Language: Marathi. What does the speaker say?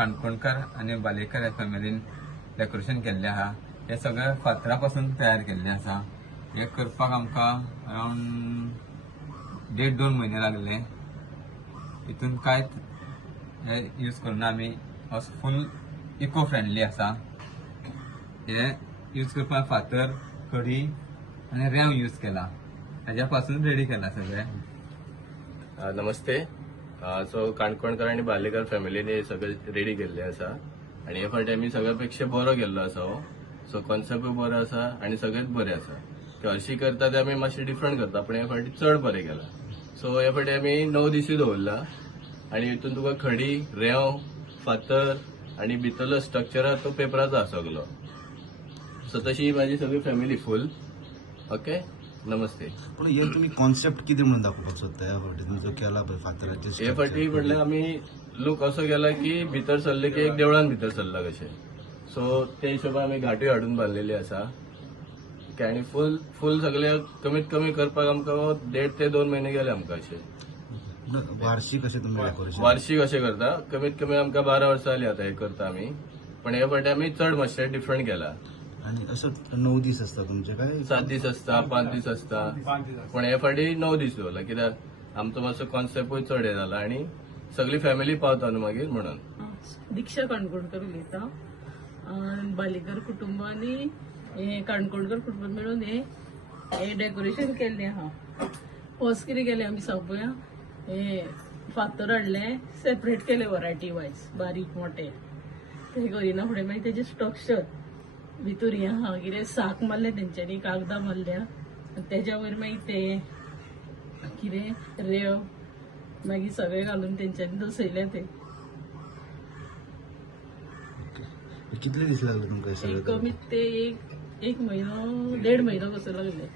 काणकोणकर आणि बालेकर ह्या फॅमिलीन डेकोरेशन केल्लें आहा. हे सगळं फातरापासून तयार केल्लें आसा. हे करपाक आमकां अरावंड 1.5-2 महिने लागले. हितून कांयच हे यूज करून आमी फुल इको फ्रेंडली आसा. हे यूज करपाक फातर, कडी आणि रेंव यूज केला. हाज्या पासून रेडी केला सगळे. नमस्ते. सो काणकोणकर आणि बालेकर फॅमिलीने हे सगळं रेडी केल्लें आसा आणि हे फावटी आमी सगळ्यापेक्षा बरो केल्लो आसा हो. सो कॉन्सेप्टूय बरो आसा आणि सगळेच बरे आसा. ते हरशी करता ते आमी मातशें डिफरंट करता पण हे फावटी चड बरें केला. सो हे फावटी आमी 9 दीस दवरला आणि हितून तुका खडी, रेंव, फातर आणि भितरलो स्ट्रक्चर आसा तो पेपराचो आसा सगळो. सो तशी माझी सगळी फॅमिली फुल. ओके, नमस्ते. पण हे तुम्ही कॉन्सेप्ट किती म्हणून दाखवपाक सोदता ह्या फावटी तुमचो केला पळय फातराचे हे फावटी म्हटल्यार आमी लूक असो केला की भितर सरले की एक देवळान भितर सरला कशें. सो ते हिशोबान आमी घाटूय हाडून बांदलेली आसा आणि फुल सगळे कमीत कमी करपाक आमकां 1.5 ते 2 महिने गेले आमकां अशें. वार्षिक अशें तुम्ही डेकोरेशन वार्षिक अशें करता. कमीत कमी आमकां 12 वर्सां जाली आतां हे करता आमी. पण हे फावटी आमी चड मातशें डिफरंट केला. आणि असं 9 दीस असता तुमचे काय 7 दीस असता, 5 दीस असता, पण हे फावटी 9 दीस दवरला कित्याक आमचो मातसो कॉन्सेप्टूय चड हे जाला आणि सगळी फॅमिली पावता न्हू मागीर म्हणून. दीक्षा काणकोणकर उलयता. बालेकर कुटुंब आनी हे काणकोणकर कुटुंब मिळून हे डेकोरेशन केल्लें आहा. फर्स्ट कितें केलें आमी सगळ्या हे फातर हाडले, सेपरेट केले वरायटी वायज, बारीक मोठे. ते करिना फुडें मागीर तेजे स्ट्रक्चर भितर हें आहा कितें साक मारलें तेंच्यांनी, कागदां मारल्या. तेज्या वयर मागीर ते कितें रेंव मागीर सगळें घालून तेंच्यांनी दसयलें ते. कितले दीस लागले तुमकां हे सगळं कमीत ते एक महिनो 1.5 महिनो कसो लागले.